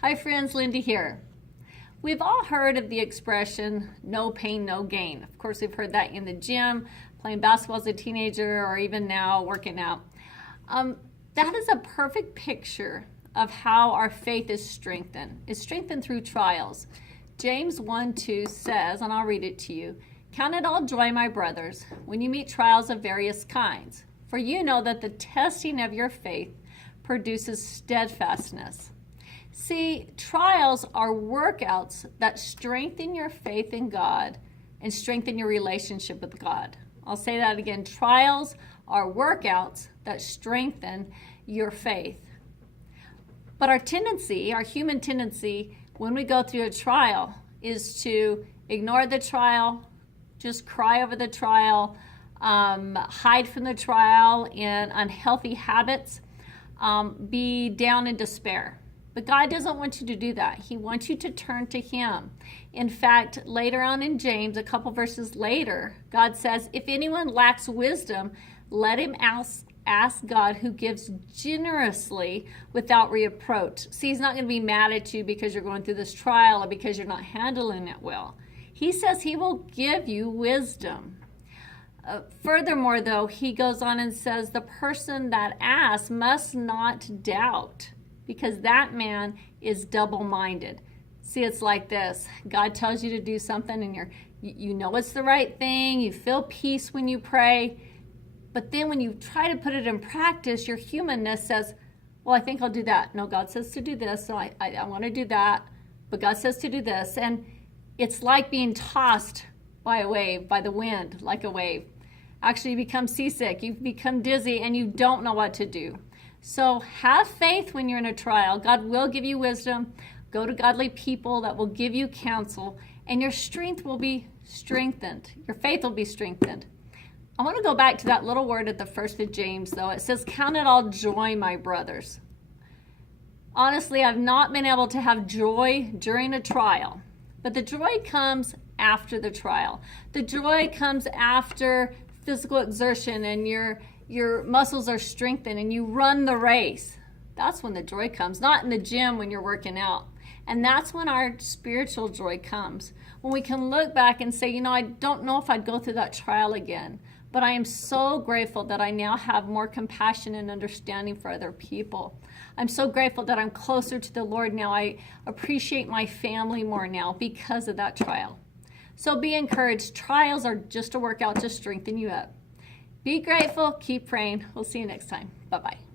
Hi friends, Lindy here. We've all heard of the expression, no pain, no gain. Of course, we've heard that in the gym, playing basketball as a teenager, or even now working out. That is a perfect picture of how our faith is strengthened. It's strengthened through trials. James 1:2 says, and I'll read it to you, "Count it all joy, my brothers, when you meet trials of various kinds. For you know that the testing of your faith produces steadfastness." See, trials are workouts that strengthen your faith in God and strengthen your relationship with God. I'll say that again. Trials are workouts that strengthen your faith. But our tendency, our human tendency, when we go through a trial is to ignore the trial, just cry over the trial, hide from the trial in unhealthy habits, be down in despair. But God doesn't want you to do that. He wants you to turn to Him. In fact, later on in James, a couple verses later, God says, if anyone lacks wisdom, let him ask God, who gives generously without reproach. See, He's not going to be mad at you because you're going through this trial or because you're not handling it well. He says He will give you wisdom. Furthermore, though, He goes on and says, the person that asks must not doubt, because that man is double-minded. See, it's like this. God tells you to do something and you know it's the right thing. You feel peace when you pray. But then when you try to put it in practice, your humanness says, well, I think I'll do that. No, God says to do this, so I want to do that. But God says to do this. And it's like being tossed by a wave, by the wind, like a wave. Actually, you become seasick. You become dizzy and you don't know what to do. So have faith when you're in a trial. God will give you wisdom. Go to godly people that will give you counsel, and your strength will be strengthened. Your faith will be strengthened. I want to go back to that little word at the first of James, though. It says, count it all joy, my brothers. Honestly, I've not been able to have joy during a trial, but the joy comes after the trial. The joy comes after physical exertion and your muscles are strengthened and you run the race. That's when the joy comes, not in the gym when you're working out. And that's when our spiritual joy comes. When we can look back and say, I don't know if I'd go through that trial again, but I am so grateful that I now have more compassion and understanding for other people. I'm so grateful that I'm closer to the Lord now. I appreciate my family more now because of that trial. So be encouraged. Trials are just a workout to strengthen you up. Be grateful. Keep praying. We'll see you next time. Bye-bye.